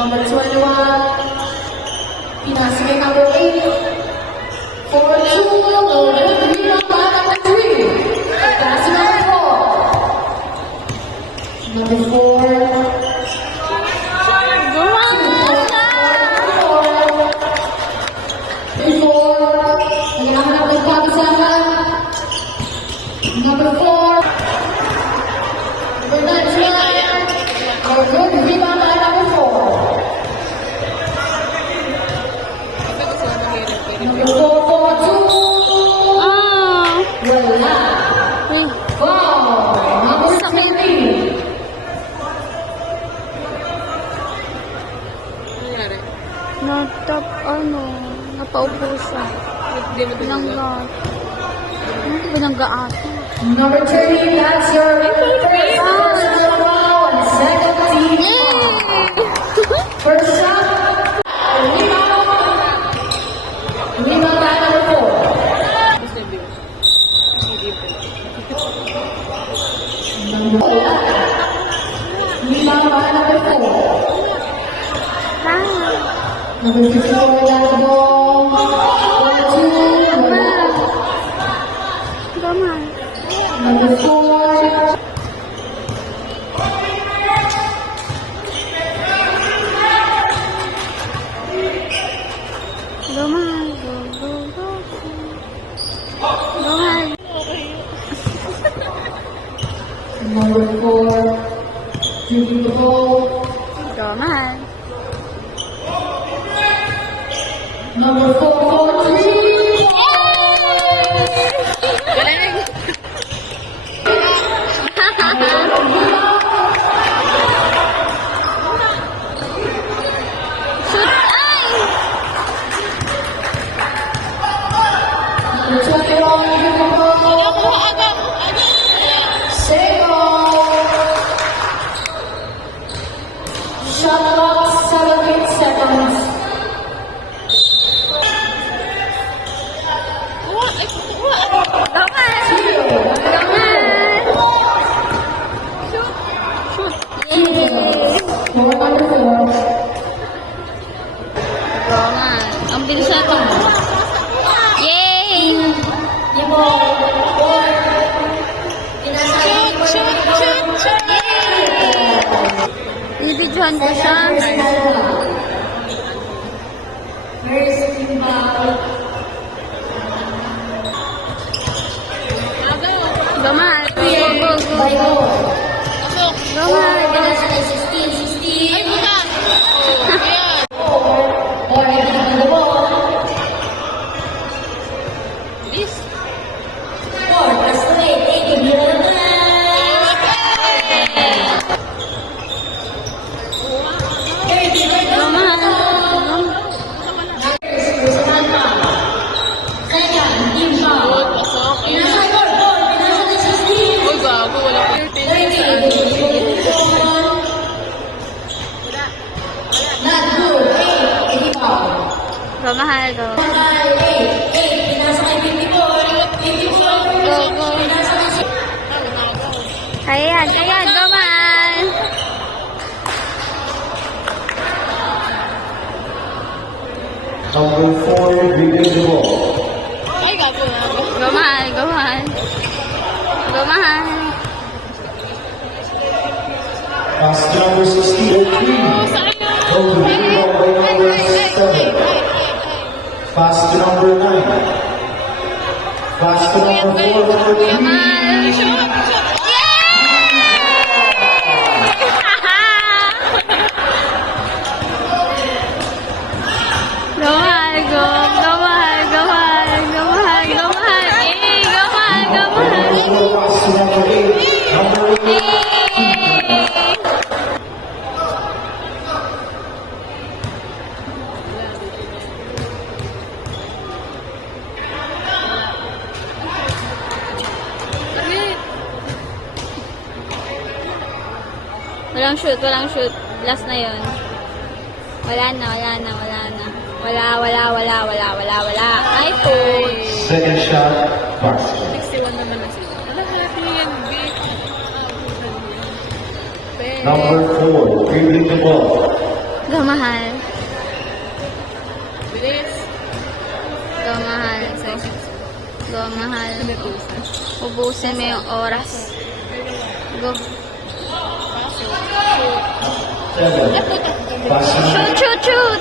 Number 21, pinasa kay number 8. For 2, rebound by number 3. Pass to number 4. Number 4. Number 4. Number 9. Our good rebound by number 4. Number 4 for 2. Wala. Wow. Number 17. Natap, napaupo siya. Binangga. Binangga ata. Number 30, that's your first overall and second team. First shot. Rebound by number 4. Rebound by number 4. Number 54, that's the ball. 4-2. Gaman. Number 4. Gaman. Gaman. Number 4. Shooting the ball. Gaman. Number 4 for 3. Galing. Shoot! Ay! Number 21, shooting the ball. Sego. Shot clock 17 seconds. Gaman. Gaman. Shoot. Yay! For number 4. Gaman. Ang bilis na ito. Yay! Shoot! Yay! Ibidyohan ko siya. Gaman. Go, go, go. Gaman. Ay, buta! Bis. Gaman. Pasok. Uy, gago. Wala ko yung Gamahal ko. Go, go. Kaya, gaman. Number 4, release the ball. Ay, gago. Gamahal. Gamahal. Pass to number 16, Queen. Go to rebound by number 7. Pass to number 9. Pass to number 4 for 3. Gaman. Gamahal ko. Gamahal. Pass to number 8. Number 8. Walang shoot. Last na yun. Wala na. Ay, po. Second shot, basket. 61 naman na sila. Alam mo, yan, B. Number 4, dribbling the ball. Go, mahal. Bilis. Go, mahal. Go, mahal. Ubusin mo yung oras. Go. Seven. Fast number Shoot, shoot, shoot!